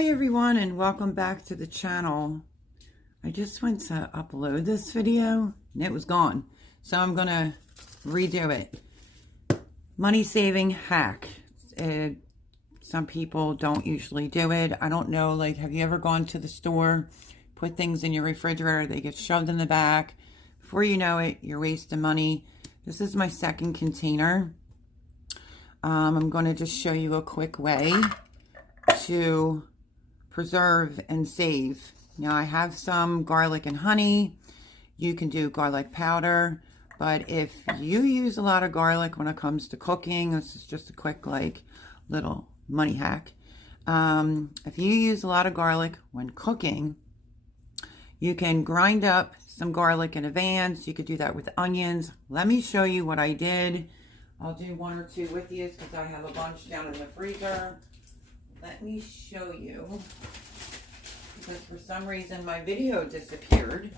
Hi everyone, and welcome back to the channel. I just went to upload this video and it was gone, so I'm gonna redo it. Money saving hack. Some people don't usually do it. I don't know, like, have you ever gone to the store, put things in your refrigerator, they get shoved in the back, before you know it, you're wasting money. This is my second container. I'm going to just show you a quick way to preserve and save. Now, I have some garlic and honey. You can do garlic powder, but if you use a lot of garlic when it comes to cooking, this is just a quick, like, little money hack. If you use a lot of garlic when cooking, you can grind up some garlic in advance. You could do that with onions. Let me show you what I did. I'll do one or two with you because I have a bunch down in the freezer. Let me show you, because for some reason my video disappeared.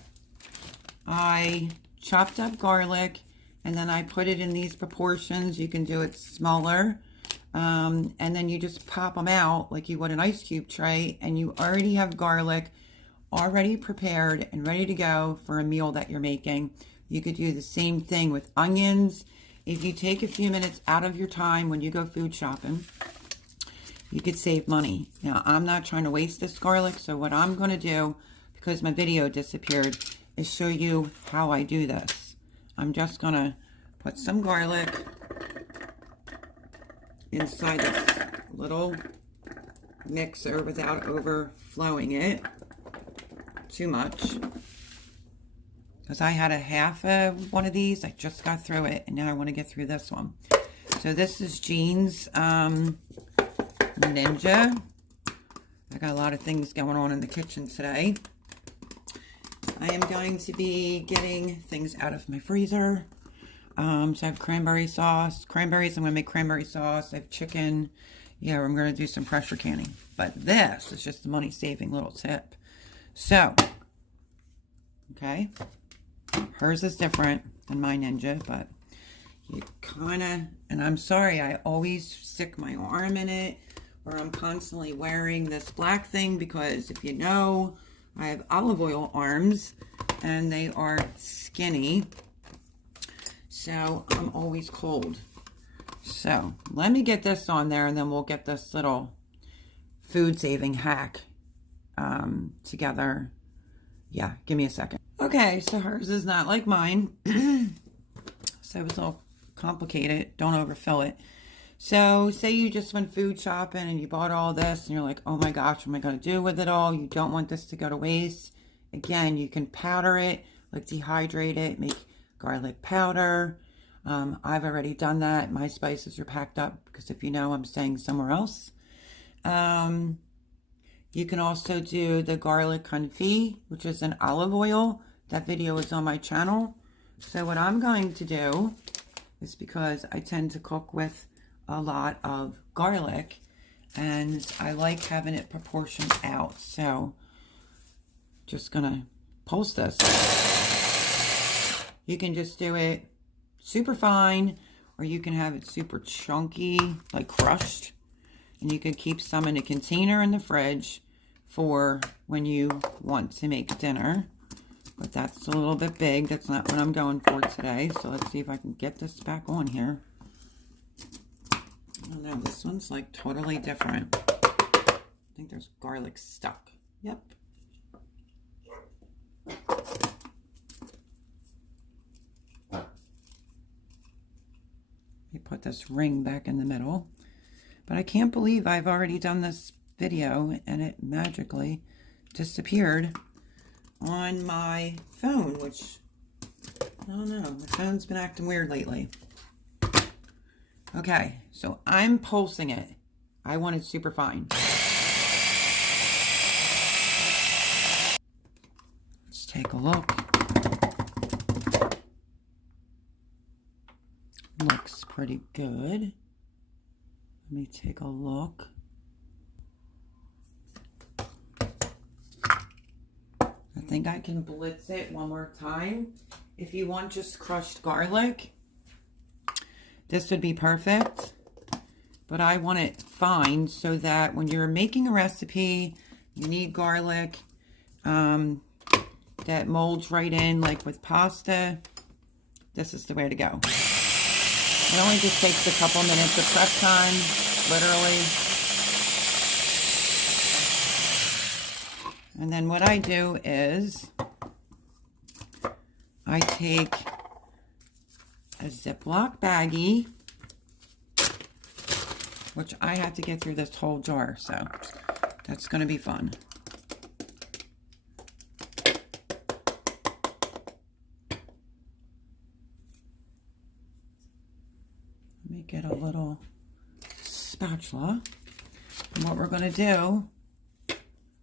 I chopped up garlic and then I put it in these proportions. You can do it smaller. And then you just pop them out like you would an ice cube tray, and you already have garlic already prepared and ready to go for a meal that you're making. You could do the same thing with onions. If you take a few minutes out of your time when you go food shopping, you could save money. Now, I'm not trying to waste this garlic, so what I'm going to do, because my video disappeared, is show you how I do this. I'm just going to put some garlic inside this little mixer without overflowing it too much, because I had a half of one of these. I just got through it, and now I want to get through this one. So this is Jean's Ninja. I got a lot of things going on in the kitchen today. I am going to be getting things out of my freezer. So I have cranberry sauce. Cranberries, I'm going to make cranberry sauce. I have chicken. Yeah, I'm going to do some pressure canning. But this is just a money-saving little tip. So, okay. Hers is different than my Ninja, but you kind of, and I'm sorry, I always stick my arm in it, or I'm constantly wearing this black thing, because if you know, I have olive oil arms, and they are skinny. So I'm always cold. So let me get this on there, and then we'll get this little food saving hack together. Yeah, give me a second. Okay, so hers is not like mine. So it was a little complicated. Don't overfill it. So say you just went food shopping and you bought all this and you're like, oh my gosh, what am I going to do with it all? You don't want this to go to waste. Again, you can powder it, like dehydrate it, make garlic powder. I've already done that. My spices are packed up because, if you know, I'm staying somewhere else. You can also do the garlic confit, which is an olive oil. That video is on my channel. So what I'm going to do is, because I tend to cook with a lot of garlic, and I like having it proportioned out. So just gonna pulse this. You can just do it super fine, or you can have it super chunky, like crushed. And you can keep some in a container in the fridge for when you want to make dinner. But that's a little bit big. That's not what I'm going for today. So let's see if I can get this back on here. Oh no, this one's like totally different. I think there's garlic stuck. Yep. Let me put this ring back in the middle. But I can't believe I've already done this video and it magically disappeared on my phone, which, I don't know, my phone's been acting weird lately. Okay, so I'm pulsing it. I want it super fine. Let's take a look. Looks pretty good. Let me take a look. I think I can blitz it one more time. If you want just crushed garlic, this would be perfect. but I want it fine so that when you're making a recipe, you need garlic that molds right in, like with pasta. This is the way to go. It only just takes a couple minutes of prep time, literally. And then what I do is I take a Ziploc baggie, which I had to get through this whole jar, so that's going to be fun. Let me get a little spatula. And what we're going to do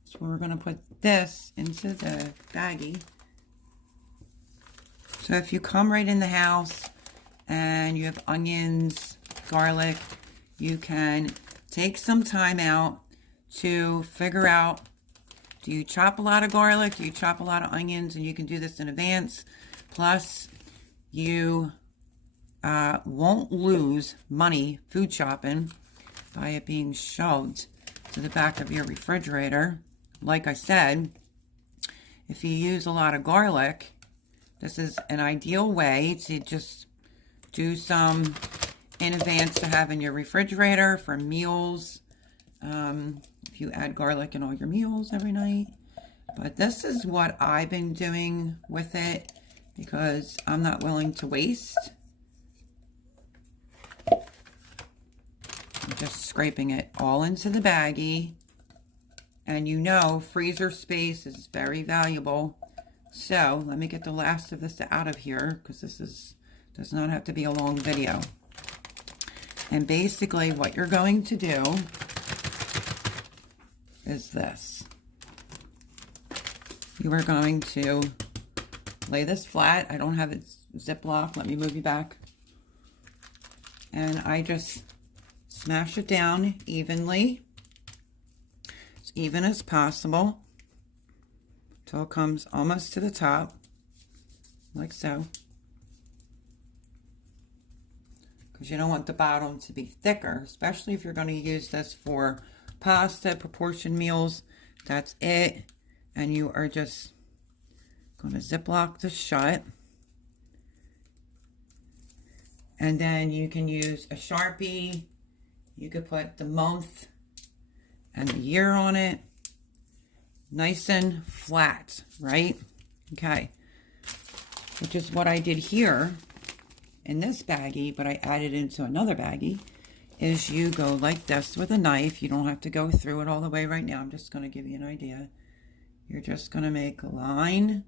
is we're going to put this into the baggie. So if you come right in the house and you have onions, garlic, you can take some time out to figure out, do you chop a lot of garlic? Do you chop a lot of onions? And you can do this in advance. Plus, you won't lose money food shopping by it being shoved to the back of your refrigerator. Like I said, if you use a lot of garlic, this is an ideal way to just do some in advance to have in your refrigerator for meals. If you add garlic in all your meals every night. But this is what I've been doing with it because I'm not willing to waste. I'm just scraping it all into the baggie. And you know, freezer space is very valuable. So let me get the last of this out of here because this does not have to be a long video. And basically what you're going to do is this. You are going to lay this flat. I don't have it Ziploc. Let me move you back. And I just smash it down evenly, as even as possible, till it comes almost to the top, like so. Because you don't want the bottom to be thicker, especially if you're going to use this for pasta, proportion meals. That's it. And you are just going to Ziploc this shut. And then you can use a Sharpie. You could put the month and the year on it. Nice and flat, right? Okay. Which is what I did here in this baggie, but I added into another baggie, is you go like this with a knife. You don't have to go through it all the way right now. I'm just going to give you an idea. You're just going to make a line.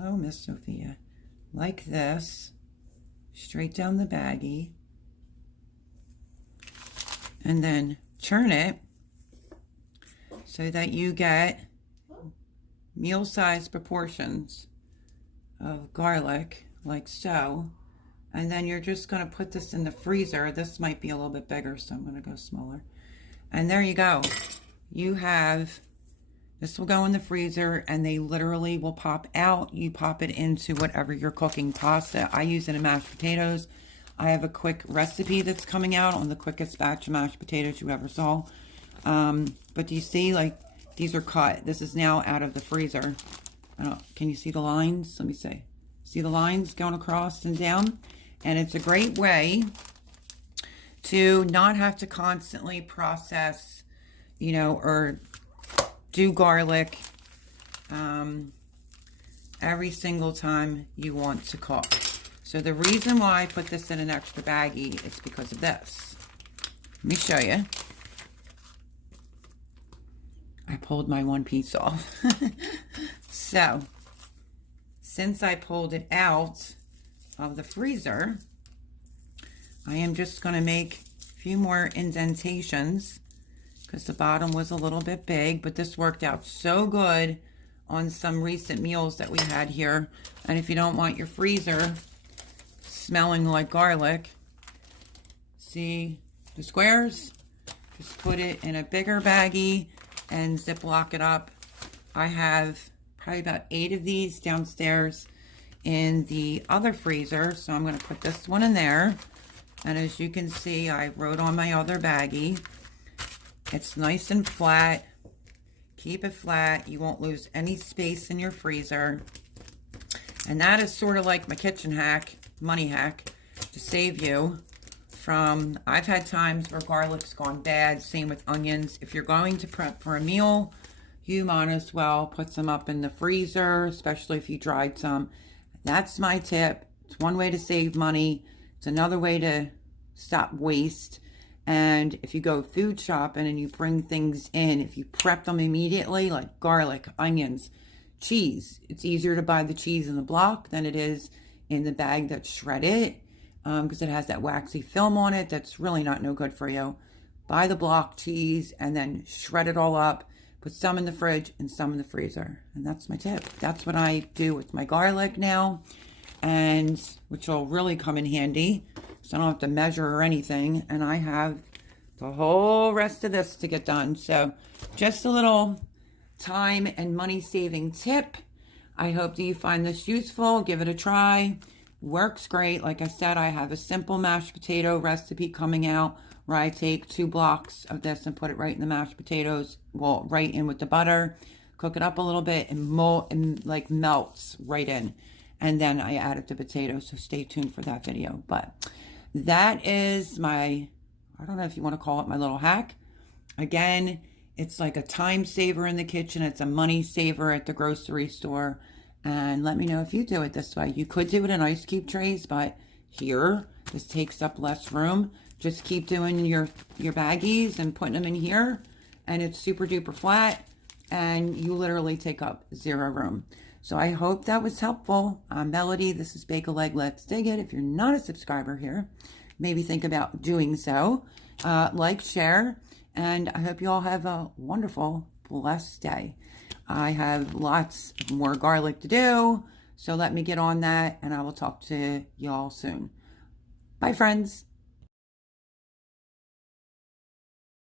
Oh, Miss Sophia. Like this. Straight down the baggie. And then churn it so that you get meal-sized proportions of garlic, like so. And then you're just going to put this in the freezer. This might be a little bit bigger, so I'm going to go smaller. And there you go. You have, this will go in the freezer, and they literally will pop out. You pop it into whatever you're cooking. Pasta, I use it in mashed potatoes. I have a quick recipe that's coming out on the quickest batch of mashed potatoes you ever saw. But do you see, like, these are cut. This is now out of the freezer. Can you see the lines? Let me see. See the lines going across and down? And it's a great way to not have to constantly process, you know, or do garlic every single time you want to cook. So the reason why I put this in an extra baggie is because of this. Let me show you. I pulled my one piece off. So, since I pulled it out of the freezer, I am just going to make a few more indentations because the bottom was a little bit big, but this worked out so good on some recent meals that we had here. And if you don't want your freezer smelling like garlic, see the squares? Just put it in a bigger baggie and Ziploc it up. I have probably about 8 of these downstairs in the other freezer, so I'm going to put this one in there. And as you can see, I wrote on my other baggie, it's nice and flat. Keep it flat. You won't lose any space in your freezer. And that is sort of like my kitchen hack, money hack, to save you from, I've had times where garlic's gone bad, same with onions. If you're going to prep for a meal, you might as well put some up in the freezer, especially if you dried some. That's my tip. It's one way to save money. It's another way to stop waste. And if you go food shopping and you bring things in, if you prep them immediately, like garlic, onions, cheese, it's easier to buy the cheese in the block than it is in the bag that's shredded, because it has that waxy film on it that's really not no good for you. Buy the block cheese and then shred it all up. Put some in the fridge and some in the freezer. And that's my tip. That's what I do with my garlic now, and which will really come in handy. So I don't have to measure or anything. And I have the whole rest of this to get done. So just a little time and money saving tip. I hope that you find this useful. Give it a try. Works great. Like I said, I have a simple mashed potato recipe coming out where I take 2 blocks of this and put it right in the mashed potatoes. Well, right in with the butter. Cook it up a little bit and like melts right in. And then I added the potatoes, so stay tuned for that video. But that is my, I don't know if you want to call it my little hack. Again, it's like a time saver in the kitchen. It's a money saver at the grocery store. And let me know if you do it this way. You could do it in ice cube trays, but here, this takes up less room. Just keep doing your baggies and putting them in here. And it's super duper flat. And you literally take up 0 room. So I hope that was helpful. I'm Melody. This is Bake a Leg. Let's dig it. If you're not a subscriber here, maybe think about doing so. Like, share, and I hope you all have a wonderful, blessed day. I have lots more garlic to do, so let me get on that, and I will talk to y'all soon. Bye, friends.